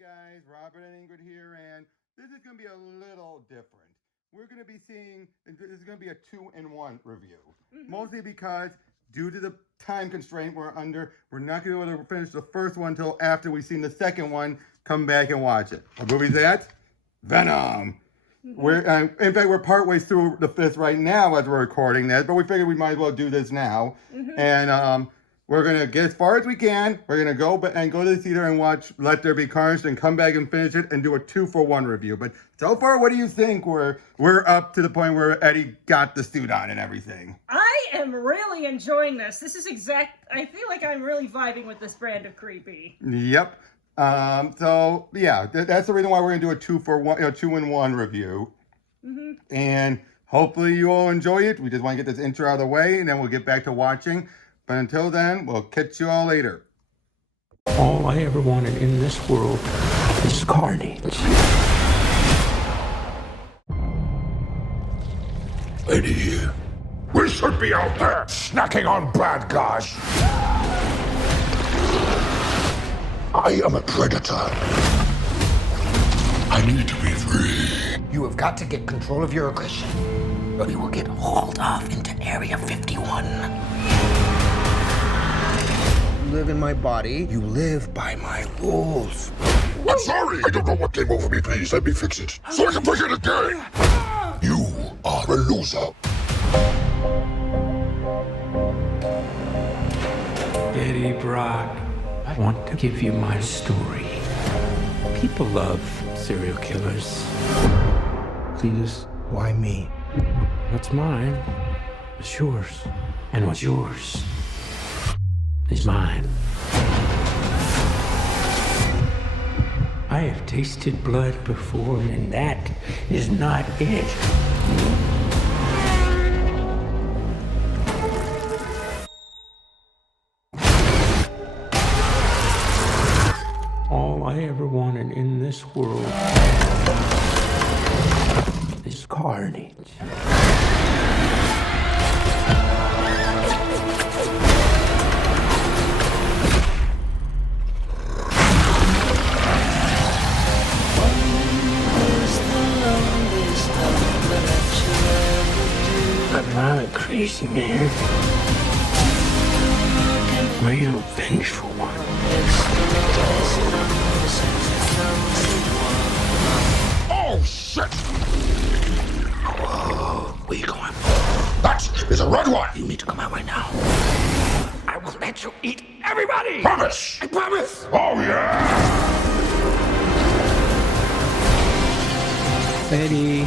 guys, Robert and Ingrid here, and this is going to be a little different. We're going to be seeing, this is going to be a 2-in-1 review. Mostly because, due to the time constraint we're under, we're not going to be able to finish the first one until after we've seen the second one. Come back and watch it. What movie's that? Venom. We're in fact, we're partway through the fifth right now as we're recording this, but we figured we might as well do this now. And we're gonna get as far as we can. We're gonna go to the theater and watch Let There Be Carnage, and come back and finish it and do a 2-for-1 review. But so far, what do you think? We're up to the point where Eddie got the suit on and everything. I am really enjoying this. This is I feel like I'm really vibing with this brand of creepy. Yep. So yeah, that's the reason why we're gonna do a 2-in-1 review. And hopefully you all enjoy it. We just want to get this intro out of the way, and then we'll get back to watching. But until then, we'll catch you all later. All I ever wanted in this world is carnage. Eddie, we should be out there snacking on bad guys. I am a predator. I need to be free. You have got to get control of your aggression, or you will get hauled off into Area 51. You live in my body. You live by my rules. I'm sorry. I don't know what came over me. Please let me fix it so I can play it again. You are a loser. Eddie Brock, I want to give you my story. People love serial killers. Please, why me? What's mine is yours, and what's yours is mine. I have tasted blood before, and that is not it. All I ever wanted in this world is carnage. I'm not a crazy man. I am a vengeful one. Oh, shit! Whoa, where you going? That is a red one. You need to come out right now. I will let you eat everybody! Promise. I promise. Oh, yeah! Eddie,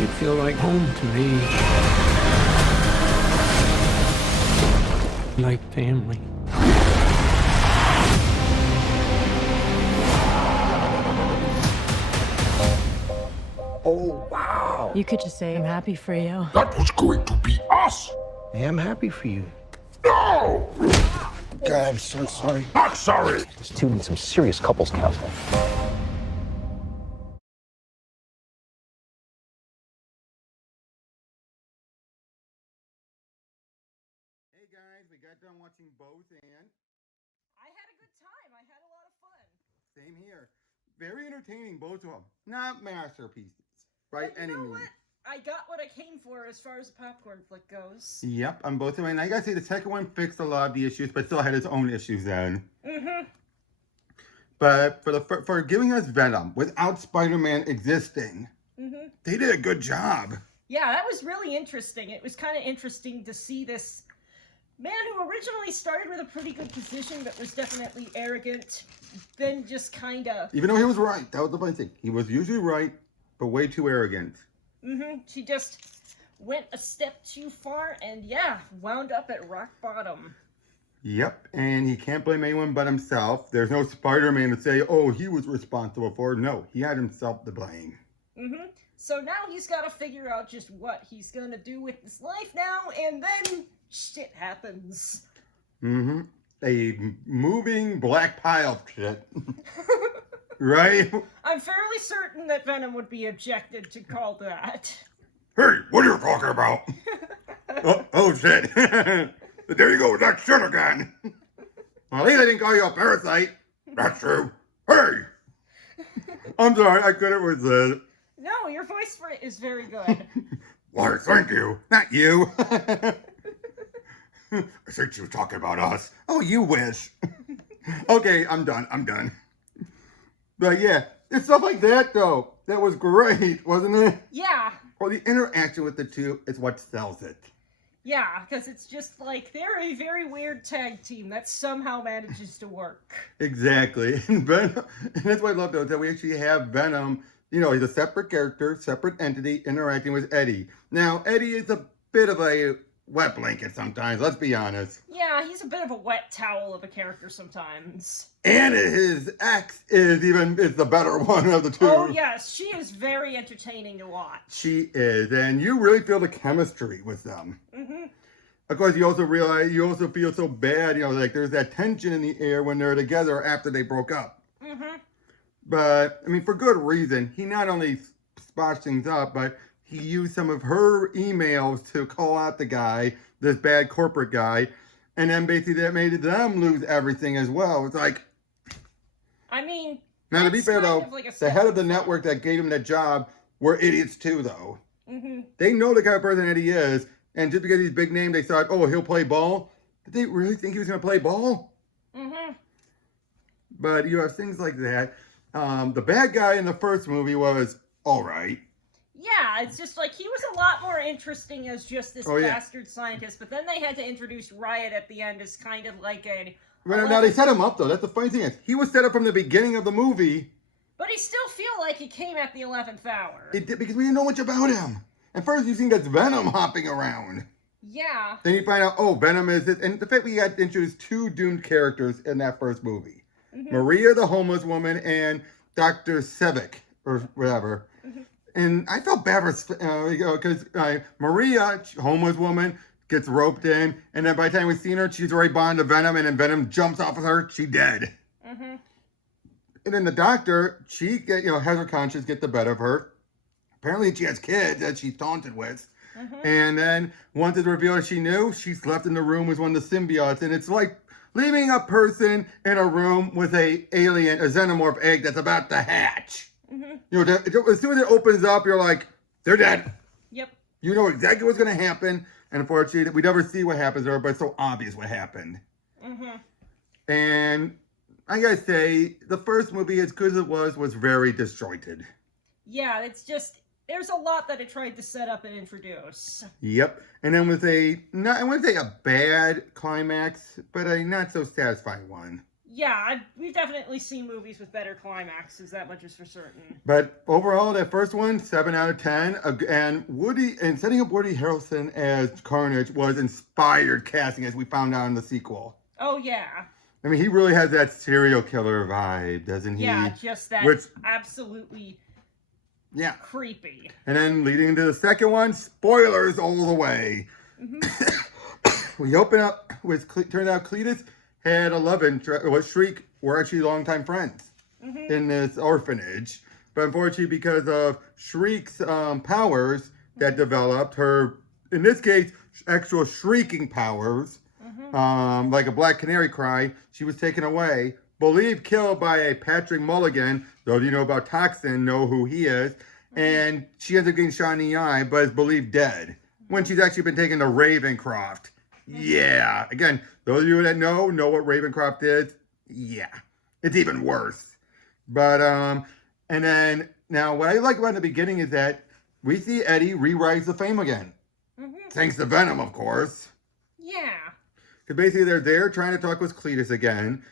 you feel like home to me. Like family. Oh, wow. You could just say I'm happy for you. That was going to be us. I am happy for you. No! God, I'm so sorry. Not sorry. This two needs some serious couples counseling. Hey guys, we got done watching both, and I had a good time. I had a lot of fun. same here. Very entertaining, both of them. Not masterpieces, by But you any know means. what? I got what I came for as far as a popcorn flick goes. Yep, on both of them. And I gotta say, the second one fixed a lot of the issues, but still had its own issues then. But for giving us Venom without Spider-Man existing, they did a good job. Yeah, that was really interesting. It was kind of interesting to see this man who originally started with a pretty good position, but was definitely arrogant, then just kind of... Even though he was right, that was the funny thing. He was usually right, but way too arrogant. She just went a step too far and, yeah, wound up at rock bottom. Yep, and he can't blame anyone but himself. There's no Spider-Man to say, oh, he was responsible for it. No, he had himself to blame. So now he's got to figure out just what he's going to do with his life now, and then shit happens. A moving black pile of shit. Right? I'm fairly certain that Venom would be objected to call that. Hey, what are you talking about? oh shit. There you go with that shit again. Well, at least I didn't call you a parasite. That's true. Hey! I'm sorry, I couldn't resist. No, your voice for it is very good. Why, thank you. Not you. I think she was talking about us. Oh, you wish. Okay, I'm done. But yeah, it's stuff like that, though. That was great, wasn't it? Yeah. Well, the interaction with the two is what sells it. Yeah, because it's just like they're a very weird tag team that somehow manages to work. Exactly. And Venom, and that's what I love, though, that we actually have Venom. You know, he's a separate character, separate entity interacting with Eddie. Now, Eddie is a bit of a wet blanket sometimes, let's be honest. Yeah, he's a bit of a wet towel of a character sometimes. And his ex is the better one of the two. Oh, yes, she is very entertaining to watch. She is, and you really feel the chemistry with them. Mm-hmm. Of course, you also feel so bad, you know, like there's that tension in the air when they're together after they broke up. Mm-hmm. But, I mean, for good reason. He not only spotched things up, but he used some of her emails to call out the guy, this bad corporate guy, and then basically that made them lose everything as well. It's like... I mean... Now, to be fair, though, like the head of the network that gave him that job were idiots, too, though. Mm-hmm. They know the kind of person Eddie is, and just because he's big name, they thought, oh, he'll play ball. Did they really think he was going to play ball? Mm-hmm. But you have things like that. The bad guy in the first movie was all right. Yeah, it's just like he was a lot more interesting as just this yeah. bastard scientist, but then they had to introduce Riot at the end as kind of like a... Well, now they set him up, though. That's the funny thing is, he was set up from the beginning of the movie. But he still feel like he came at the 11th hour. It did, because we didn't know much about him. At first, you think that's Venom hopping around. Yeah. Then you find out, oh, Venom is this. And the fact we got introduced two doomed characters in that first movie. Mm-hmm. Maria, the homeless woman, and Dr. Sevic, or whatever. Mm-hmm. And I felt bad for, because Maria, homeless woman, gets roped in, and then by the time we've seen her, she's already bonded to Venom, and then Venom jumps off of her, she's dead. Mm-hmm. And then the doctor, she has her conscience get the better of her. Apparently she has kids that she's taunted with. Mm-hmm. And then once it's revealed she knew, she slept in the room with one of the symbiotes, and it's like leaving a person in a room with a xenomorph egg that's about to hatch. Mm-hmm. You know, as soon as it opens up, you're like, they're dead. Yep. You know exactly what's going to happen. And unfortunately, we never see what happens to her, but it's so obvious what happened. Mm-hmm. And I gotta say, the first movie, as good as it was very disjointed. Yeah, it's just, there's a lot that it tried to set up and introduce. Yep. And then with I wouldn't say a bad climax, but a not so satisfying one. Yeah, we've definitely seen movies with better climaxes, that much is for certain. But overall, that first one, 7 out of 10. And setting up Woody Harrelson as Carnage was inspired casting, as we found out in the sequel. Oh, yeah. I mean, he really has that serial killer vibe, doesn't he? Yeah, just that absolutely creepy. And then leading into the second one, spoilers all the way. Mm-hmm. We open up with, turned out Cletus had a love interest, Shriek were actually longtime friends in this orphanage. But unfortunately, because of Shriek's powers that developed, her, in this case, actual shrieking powers, like a black canary cry, she was taken away, believed killed by a Patrick Mulligan, those of you know about Toxin know who he is, and she ends up getting shot in the eye, but is believed dead, when she's actually been taken to Ravencroft. Yeah, again, those of you that know what Ravencroft is. Yeah, it's even worse. But, and then, now what I like about the beginning is that we see Eddie re-rise to fame again. Thanks to Venom, of course. Yeah. Because basically they're there trying to talk with Cletus again.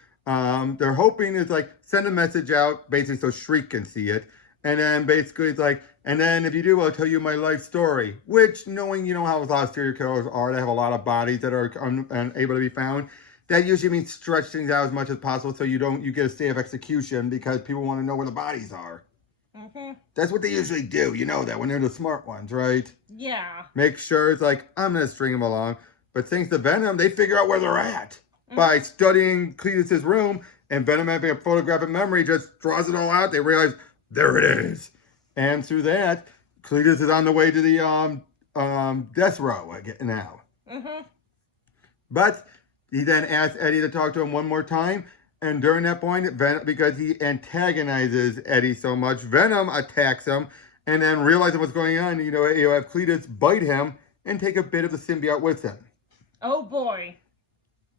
They're hoping it's like, send a message out, basically so Shriek can see it. And then basically it's like, and then if you do, I'll tell you my life story. Which, knowing you know how a lot of serial killers are, they have a lot of bodies that are unable to be found. That usually means stretch things out as much as possible so you get a stay of execution because people want to know where the bodies are. That's what they usually do. You know that when they're the smart ones, right? Yeah. Make sure it's like, I'm going to string them along. But thanks to Venom, they figure out where they're at by studying Cletus's room, and Venom having a photographic memory just draws it all out. They realize, there it is. And through that, Cletus is on the way to the death row now. But he then asks Eddie to talk to him one more time. And during that point, because he antagonizes Eddie so much, Venom attacks him, and then realizing what's going on, you have Cletus bite him and take a bit of the symbiote with him. Oh boy.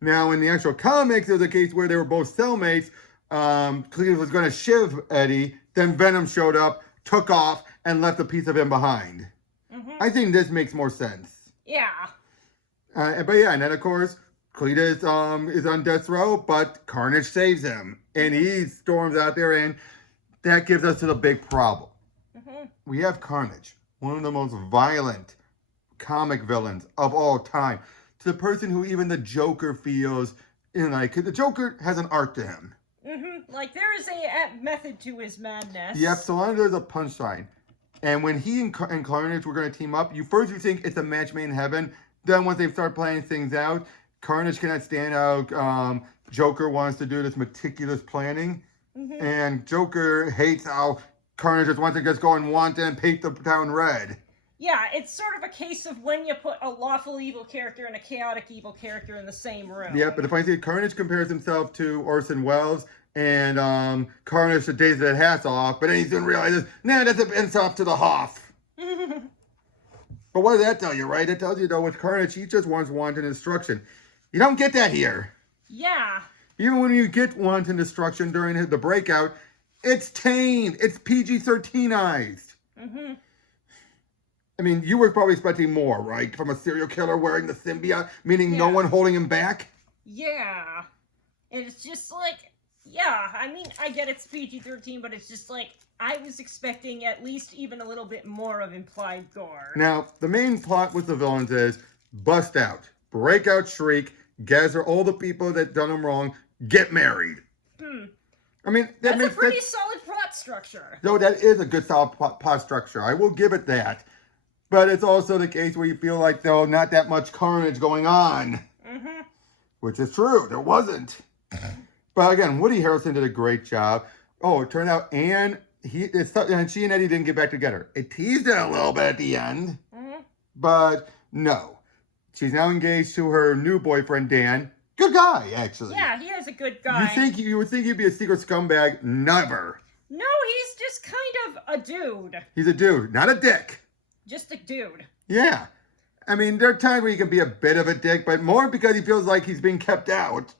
Now, in the actual comics, there's a case where they were both cellmates. Cletus was going to shiv Eddie, then Venom showed up, took off, and left a piece of him behind. I think this makes more sense. Yeah. But yeah, and then of course, Cletus is on death row, but Carnage saves him. And he storms out there, and that gives us to the big problem. We have Carnage, one of the most violent comic villains of all time. To the person who even the Joker feels, the Joker has an art to him. Like, there is a method to his madness. Yep, so long as there's a punchline. And when he and Carnage were going to team up, you think it's a match made in heaven. Then once they start playing things out, Carnage cannot stand out. Joker wants to do this meticulous planning. And Joker hates how Carnage just wants to just go and want and paint the town red. Yeah, it's sort of a case of when you put a lawful evil character and a chaotic evil character in the same room. Yeah, but if I say Carnage compares himself to Orson Welles, and Carnage should days that hats off, but then he's going to realize, nah, that's a insult to the Hoff. But what does that tell you, right? It tells you, though, with Carnage, he just wants wanton destruction. You don't get that here. Yeah. Even when you get wanton destruction during the breakout, it's tame. It's PG-13ized. I mean, you were probably expecting more, right? From a serial killer wearing the symbiote, meaning no one holding him back? Yeah. And it's just like, yeah, I mean, I get it's PG-13, but it's just like, I was expecting at least even a little bit more of implied gore. Now, the main plot with the villains is bust out, break out Shriek, gather all the people that done him wrong, get married. I mean, that's a pretty solid plot structure. No, that is a good solid plot structure. I will give it that. But it's also the case where you feel like, though, not that much carnage going on. Which is true. There wasn't. But again, Woody Harrelson did a great job. Oh, it turned out and she and Eddie didn't get back together. It teased it a little bit at the end. But no. She's now engaged to her new boyfriend, Dan. Good guy, actually. Yeah, he is a good guy. You would think he'd be a secret scumbag. Never. No, he's just kind of a dude. He's a dude, not a dick. Just a dude. Yeah. I mean, there are times where he can be a bit of a dick, but more because he feels like he's being kept out.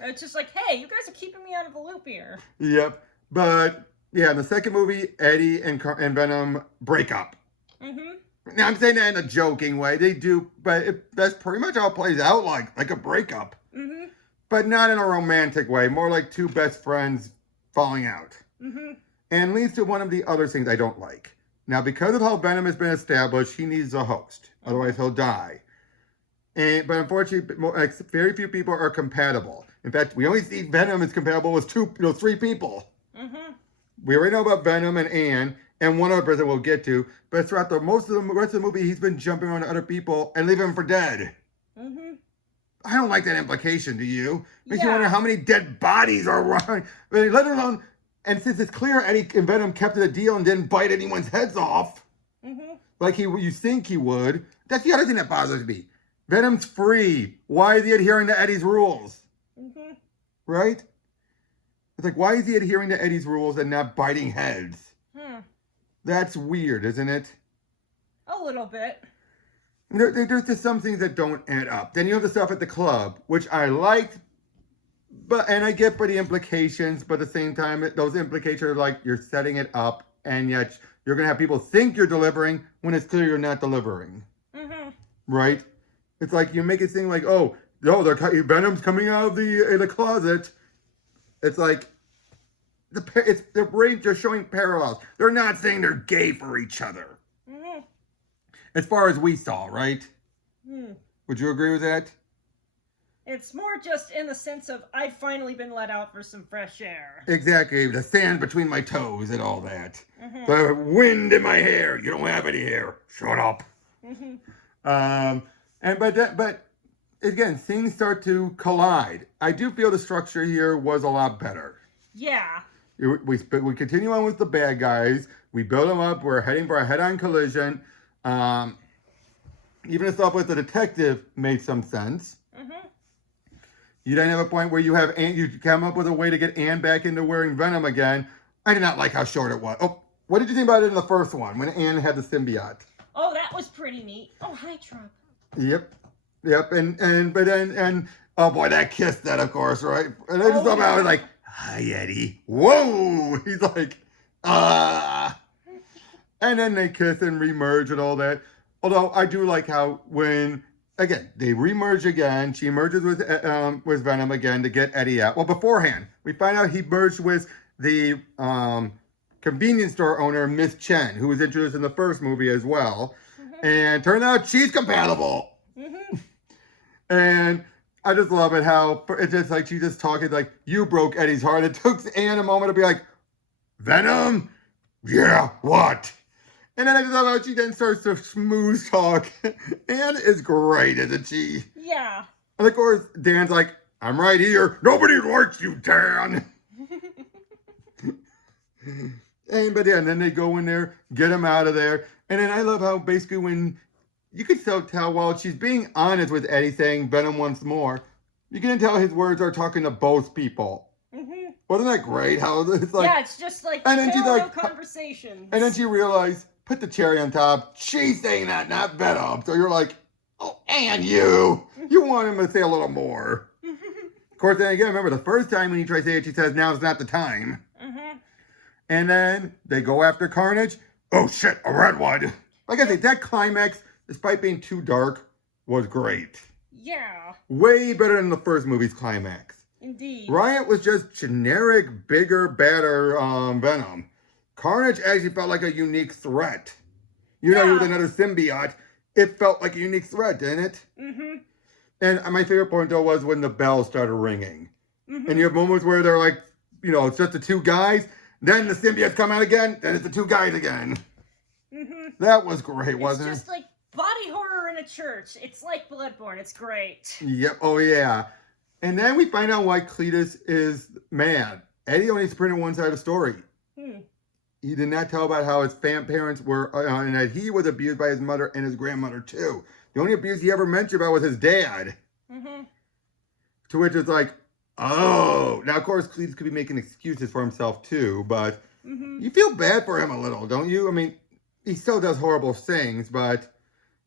It's just like, hey, you guys are keeping me out of the loop here. Yep. But, yeah, in the second movie, Eddie and Venom break up. Now, I'm saying that in a joking way. They do, but that's pretty much how it plays out, like a breakup. But not in a romantic way. More like two best friends falling out. And leads to one of the other things I don't like. Now, because of how Venom has been established, he needs a host. Otherwise, he'll die. But unfortunately, very few people are compatible. In fact, we only see Venom is compatible with three people. We already know about Venom and Anne, and one other person we'll get to. But throughout the rest of the movie, he's been jumping around to other people and leaving them for dead. I don't like that implication, do you? Makes you wonder how many dead bodies are around. I mean, let alone... And since it's clear Eddie and Venom kept to the deal and didn't bite anyone's heads off, like you think he would, that's the other thing that bothers me. Venom's free. Why is he adhering to Eddie's rules? Right? It's like, why is he adhering to Eddie's rules and not biting heads? That's weird, isn't it? A little bit. There's just some things that don't add up. Then you have the stuff at the club, which I liked, and I get for the implications, but at the same time, those implications are like you're setting it up, and yet you're going to have people think you're delivering when it's clear you're not delivering. Right? It's like you make it seem like, oh, no, Venom's coming out of the closet. It's like, their brains are showing parallels. They're not saying they're gay for each other. As far as we saw, right? Would you agree with that? It's more just in the sense of, I've finally been let out for some fresh air. Exactly. The sand between my toes and all that. The wind in my hair. You don't have any hair. Shut up. But again, things start to collide. I do feel the structure here was a lot better. Yeah. We continue on with the bad guys. We build them up. We're heading for a head-on collision. Even the stuff with the detective made some sense. You then have a point where you have you come up with a way to get Anne back into wearing Venom again. I did not like how short it was. Oh, what did you think about it in the first one when Anne had the symbiote? Oh, that was pretty neat. Oh, hi, Trump. Yep, and oh boy, that kiss, that of course, right? And I just thought I was like, hi Eddie. Whoa, he's like, ah. And then they kiss and remerge and all that. Although I do like how when again they remerge again, she merges with Venom again to get Eddie out. Well, beforehand we find out he merged with the convenience store owner Miss Chen, who was introduced in the first movie as well, and turned out she's compatible. And I just love it how it's just like she's just talking like, you broke Eddie's heart. It took Anne a moment to be like, Venom? Yeah, what? And then I just love how she then starts to smooth talk. Anne is great, isn't she? Yeah. And of course, Dan's like, I'm right here. Nobody likes you, Dan. But then they go in there, get him out of there. And then I love how basically when you could still tell while she's being honest with Eddie saying Venom once more, you can tell his words are talking to both people. Wasn't that great? How it's like, yeah, it's just like and then she's like, conversations. And then she realized, put the cherry on top, she's saying that, not Venom. So you're like, oh, and you want him to say a little more. Of course, then again, remember the first time when you try to say it, she says, now's not the time. And then they go after Carnage. Oh shit, a red one. Like I say, that climax, despite being too dark, was great. Yeah. Way better than the first movie's climax. Indeed. Riot was just generic, bigger, badder Venom. Carnage actually felt like a unique threat. You know, with another symbiote, it felt like a unique threat, didn't it? And my favorite point, though, was when the bells started ringing. And you have moments where they're like, you know, it's just the two guys. Then the symbiotes come out again. Then it's the two guys again. That was great, wasn't it? It's just like body horror in a church. It's like Bloodborne. It's great. Yep. Oh, yeah. And then we find out why Cletus is mad. Eddie only printed one side of the story. He did not tell about how his parents were, and that he was abused by his mother and his grandmother, too. The only abuse he ever mentioned about was his dad. To which it's like, oh. Now, of course, Cletus could be making excuses for himself, too, but you feel bad for him a little, don't you? I mean, he still does horrible things, but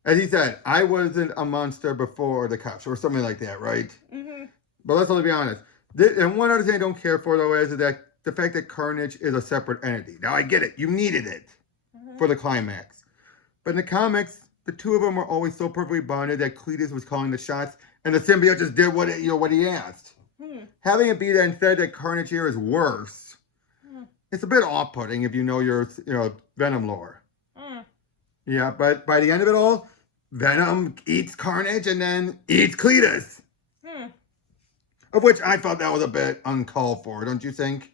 as he said, I wasn't a monster before the cops, or something like that, right? But let's only be honest. And one other thing I don't care for, though, is that the fact that Carnage is a separate entity. Now, I get it. You needed it for the climax. But in the comics, the two of them were always so perfectly bonded that Cletus was calling the shots, and the symbiote just did what he asked. Having it be that instead that Carnage here is worse, it's a bit off-putting if you know your Venom lore. Yeah, but by the end of it all, Venom eats Carnage and then eats Cletus. Of which I thought that was a bit uncalled for, don't you think?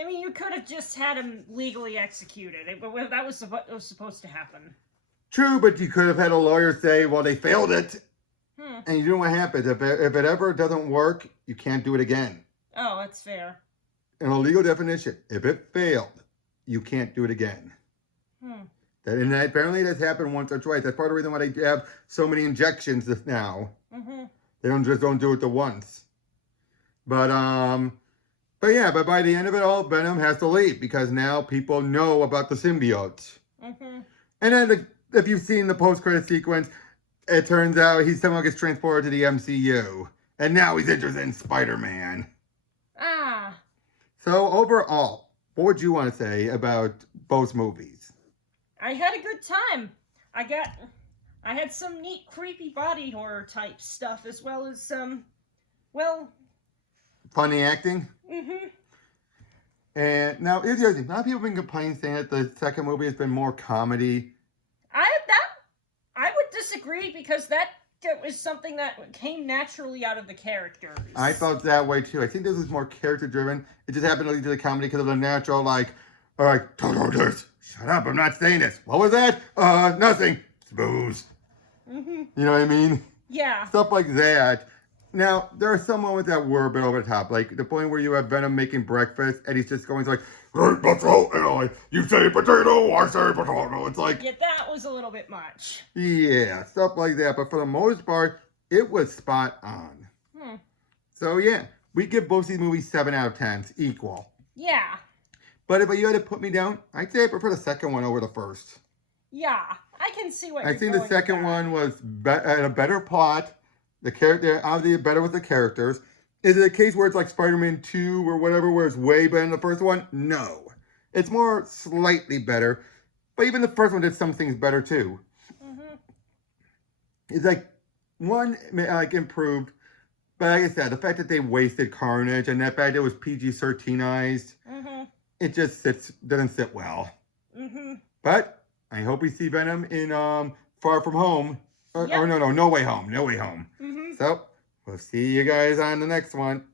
I mean, you could have just had him legally executed. But that was supposed to happen. True, but you could have had a lawyer say, well, they failed it. And you know what happens. If it ever doesn't work, you can't do it again. Oh, that's fair. In a legal definition, if it failed, you can't do it again. And apparently that's happened once or twice. That's part of the reason why they have so many injections now. They don't do it the once. But by the end of it all, Venom has to leave because now people know about the symbiotes. And then if you've seen the post-credit sequence, it turns out he somehow gets transported to the MCU. And now he's interested in Spider-Man. So overall, what would you want to say about both movies? I had a good time. I had some neat, creepy body horror type stuff, as well as some, funny acting? And now, here's the other thing. A lot of people have been complaining, saying that the second movie has been more comedy. I would disagree, because that was something that came naturally out of the characters. I felt that way, too. I think this is more character-driven. It just happened to lead to the comedy because of the natural, like, all right, don't do this. Shut up, I'm not saying this. What was that? Nothing. Smooth. You know what I mean? Yeah. Stuff like that. Now, there are some moments that were a bit over the top. Like, the point where you have Venom making breakfast, and he's just going like, hey, potato, you say potato, I say potato. It's like... Yeah, that was a little bit much. Yeah, stuff like that. But for the most part, it was spot on. So yeah, we give both these movies 7 out of 10, equal. Yeah. But if you had to put me down, I'd say I prefer the second one over the first. Yeah. I can see what I you're think going the second with that. one was had a better plot. The character, obviously, better with the characters. Is it a case where it's like Spider-Man 2 or whatever, where it's way better than the first one? No. It's more slightly better. But even the first one did some things better too. Mm-hmm. It's like one like improved, but like I said, the fact that they wasted Carnage and the fact it was PG-13ized, Mm-hmm. it just doesn't sit well. Mm-hmm. But I hope we see Venom in Far From Home. Or Yep. no, No Way Home. No Way Home. Mm-hmm. So we'll see you guys on the next one.